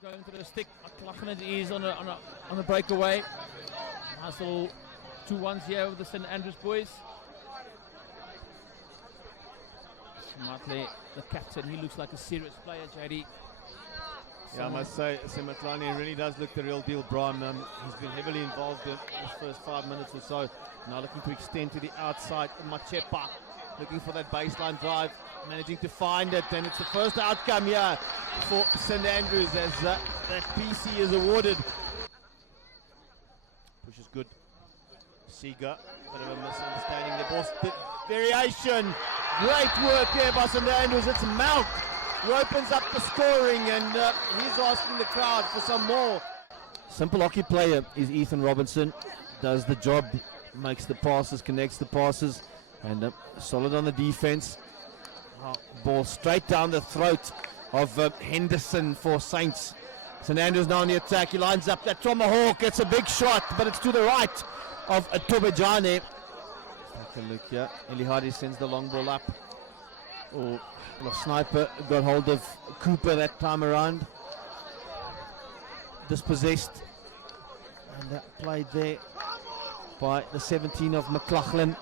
Going to the stick, McLaughlin it is on a breakaway. Nice little 2-1s here with the St Andrews boys. Smartly, the captain, he looks like a serious player, JD. Yeah, I must say, Matlani really does look the real deal, Brian. He's been heavily involved in his first 5 minutes or so. Now looking to extend to the outside. Machepa looking for that baseline drive, managing to find it, and it's the first outcome here for St Andrews as that PC is awarded. Push is good. Seeger, bit of a misunderstanding. The ball variation. Great work there by St Andrews. It's Mount who opens up the scoring, and he's asking the crowd for some more. Simple hockey player is Ethan Robinson. Does the job, makes the passes, connects the passes, and solid on the defense. Ball straight down the throat of Henderson for Saints. St Andrews now on the attack. He lines up that tomahawk. It's a big shot, but it's to the right of Tobejane. Take a look here. Eli Hardy sends the long ball up. Oh, the sniper got hold of Cooper that time around. Dispossessed. And that played there by the 17 of McLaughlin.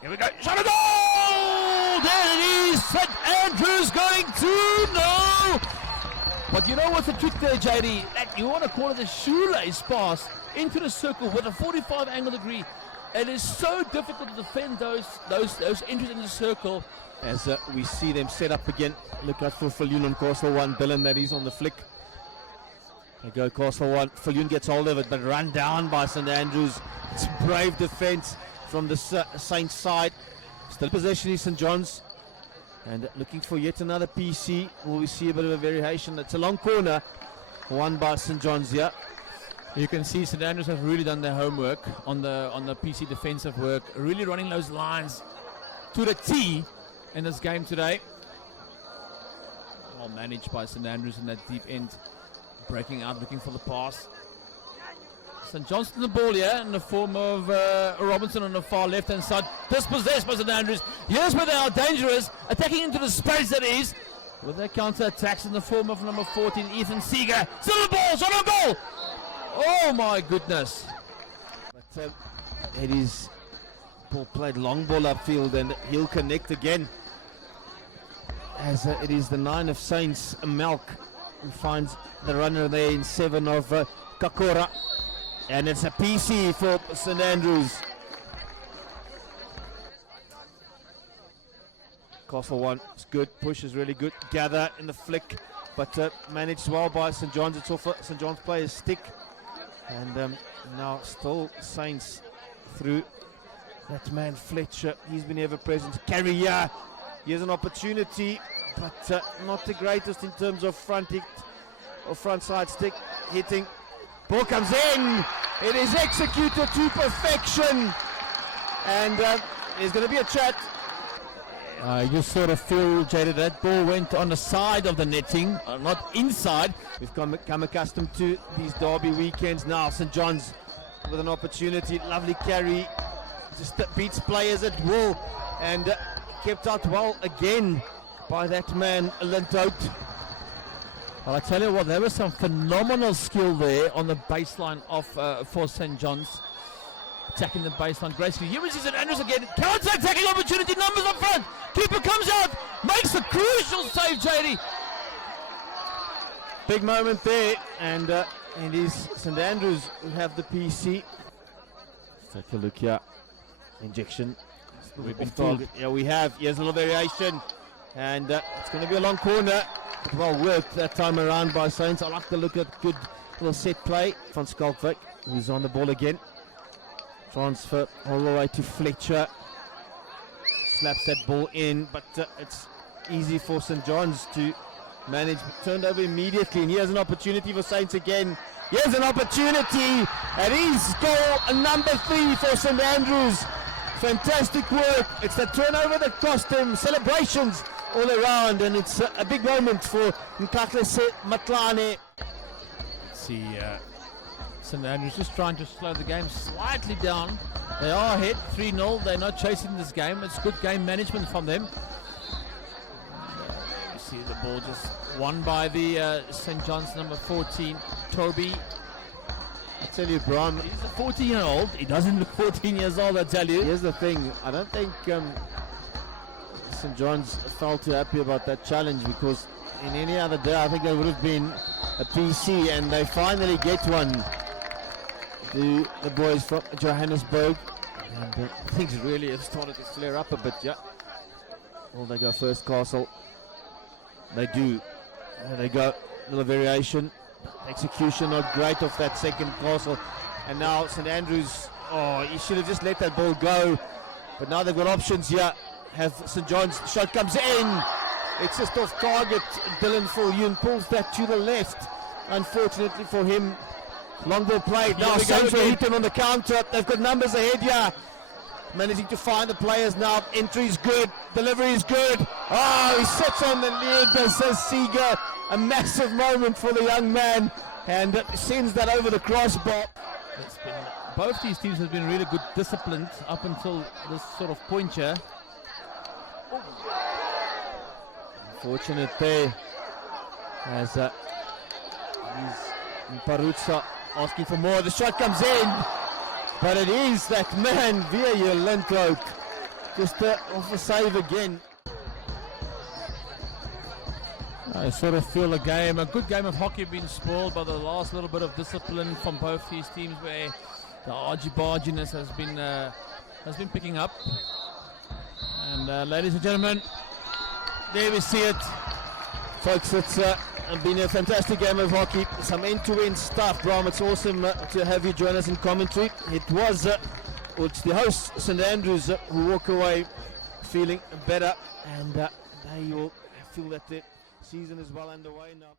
Here we go, shot a goal! There it is, St Andrews going 2-0! But you know what's the trick there, JD? That you want to call it a shoelace pass into the circle with a 45 angle degree. It is so difficult to defend those entries in the circle. As we see them set up again. Look out for Falloon on Castle 1. Dylan, that is on the flick. They go Castle 1. Falloon gets hold of it, but run down by St Andrews. It's brave defense from the Saints side. Still possession is St John's. And looking for yet another PC. Will we see a bit of a variation? It's a long corner. Won by St John's here. You can see St Andrews have really done their homework on the PC defensive work, really running those lines to the T in this game today. Well managed by St Andrews in that deep end, breaking out, looking for the pass. St Johnston the ball here in the form of Robinson on the far left hand side, dispossessed by St Andrews. Here's where they are dangerous, attacking into the space that is, with their counter attacks in the form of number 14, Ethan Seeger. Still the ball, shot on goal! Oh my goodness. But it is ball played long ball upfield, and he'll connect again. As it is the 9 of Saints, Malk, who finds the runner there in 7 of Kakora. And it's a PC for St Andrews. Castle 1 is good, push is really good. Gather in the flick, but managed well by St John's. It's off St John's player's stick. And now still Saints through that man Fletcher. He's been ever present. Carry here. Here's an opportunity, but not the greatest in terms of front hit or front side stick hitting. Ball comes in. It is executed to perfection. And there's going to be a chat. You sort of feel, Jada, that ball went on the side of the netting, not inside. We've come accustomed to these derby weekends now. St John's with an opportunity, lovely carry, just beats players at will, and kept out well again by that man Lintout. Well, I tell you what, there was some phenomenal skill there on the baseline of for St John's. Attacking the baseline gracefully. Here is St Andrews again. Counter-attacking opportunity, numbers up front. Keeper comes out, makes a crucial save, JD. Big moment there, and it is St Andrews who have the PC. Let's take a look here. Injection. We've been target. Yeah, we have. Here's a little variation, and it's going to be a long corner. But well worked that time around by Saints. I like the look at good little set play from Skalkvik, who's on the ball again. Transfer all the way to Fletcher. Slaps that ball in, but it's easy for St John's to manage. Turned over immediately, and here's an opportunity for Saints again. Here's an opportunity. It is goal number 3 for St Andrews. Fantastic work. It's the turnover that cost them. Celebrations all around, and it's a big moment for Nkaklese Matlane. See, St Andrews just trying to slow the game slightly down. They are ahead 3-0. They're not chasing this game. It's good game management from them. You see the ball just won by the St. John's number 14, Toby. I tell you, Bron, He's a 14-year-old. He doesn't look 14 years old, I tell you. here's the thing. I don't think St. John's felt too happy about that challenge, because in any other day I think there would have been a PC, and they finally get one. The boys from Johannesburg, and things really have started to flare up a bit. Yeah. Well, they go first, Castle. They do. There they go. Little variation. Execution not great off that second, Castle. And now St. Andrews, oh, he should have just let that ball go. But now they've got options here. Have St. John's shot comes in. It's just off target. Dylan Fulyoun pulls that to the left. Unfortunately for him, long ball played. Now Saints will hit him on the counter. They've got numbers ahead here. Managing to find the players now. Entry is good. Delivery is good. Oh, he sits on the lid. Says Seeger. A massive moment for the young man, and sends that over the crossbar. It's been, both these teams have been really good disciplined up until this sort of point here. Unfortunate there, as Parutsa asking for more. The shot comes in, but it is that man via Lindrook, just off a save again. I sort of feel a good game of hockey being spoiled by the last little bit of discipline from both these teams, where the argy-barginess has been picking up. And ladies and gentlemen, there we see it. Folks, it's been a fantastic game of hockey. Some end-to-end stuff, Bram. It's awesome to have you join us in commentary. It's the hosts, St. Andrews, who walk away feeling better, and they all feel that the season is well underway now.